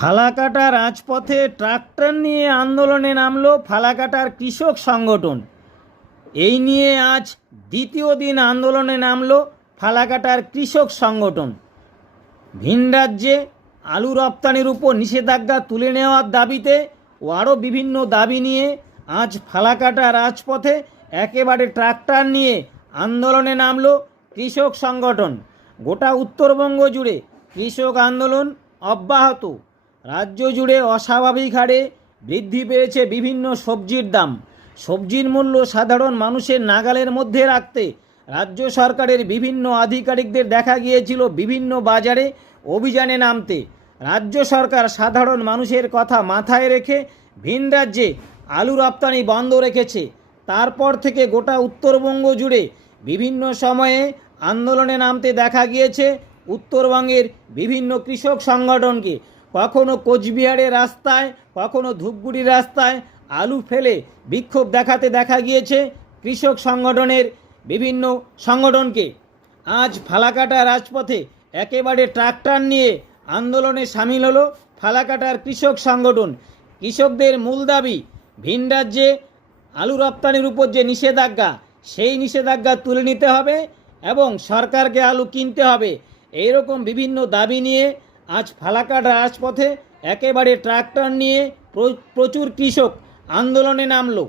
ফালাকাটা রাজপথে ট্রাক্টর নিয়ে আন্দোলনে নামলো ফালাকাটার কৃষক সংগঠন। এই নিয়ে আজ দ্বিতীয় দিন আন্দোলনে নামলো ফালাকাটার কৃষক সংগঠন। ভিন রাজ্যে আলু রপ্তানির উপর নিষেধাজ্ঞা তুলে নেওয়ার দাবিতে ও আরও বিভিন্ন দাবি নিয়ে আজ ফালাকাটা রাজপথে একেবারে ট্রাক্টর নিয়ে আন্দোলনে নামলো কৃষক সংগঠন। গোটা উত্তরবঙ্গ জুড়ে কৃষক আন্দোলন অব্যাহত। রাজ্য জুড়ে অস্বাভাবিক হারে বৃদ্ধি পেয়েছে বিভিন্ন সবজির দাম। সবজির মূল্য সাধারণ মানুষের নাগালের মধ্যে রাখতে রাজ্য সরকারের বিভিন্ন আধিকারিকদের দেখা গিয়েছিল বিভিন্ন বাজারে অভিযানে নামতে। রাজ্য সরকার সাধারণ মানুষের কথা মাথায় রেখে ভিন রাজ্যে আলু রপ্তানি বন্ধ রেখেছে। তারপর থেকে গোটা উত্তরবঙ্গ জুড়ে বিভিন্ন সময়ে আন্দোলনে নামতে দেখা গিয়েছে উত্তরবঙ্গের বিভিন্ন কৃষক সংগঠনকে। কখনো কোচবিহারের রাস্তায়, কখনো ধূপগুড়ির রাস্তায় আলু ফেলে বিক্ষোভ দেখাতে দেখা গিয়েছে কৃষক সংগঠনের বিভিন্ন সংগঠনকে। আজ ফালাকাটা রাজপথে একেবারে ট্রাক্টর নিয়ে আন্দোলনে সামিল হলো ফালাকাটার কৃষক সংগঠন। কৃষকদের মূল দাবি, ভিন রাজ্যে আলু রপ্তানির উপর যে নিষেধাজ্ঞা, সেই নিষেধাজ্ঞা তুলে নিতে হবে এবং সরকারকে আলু কিনতে হবে। এইরকম বিভিন্ন দাবি নিয়ে আজ ফালাকাট রাজপথে একেবারে ট্রাক্টর নিয়ে প্রচুর কৃষক আন্দোলনে নামলো।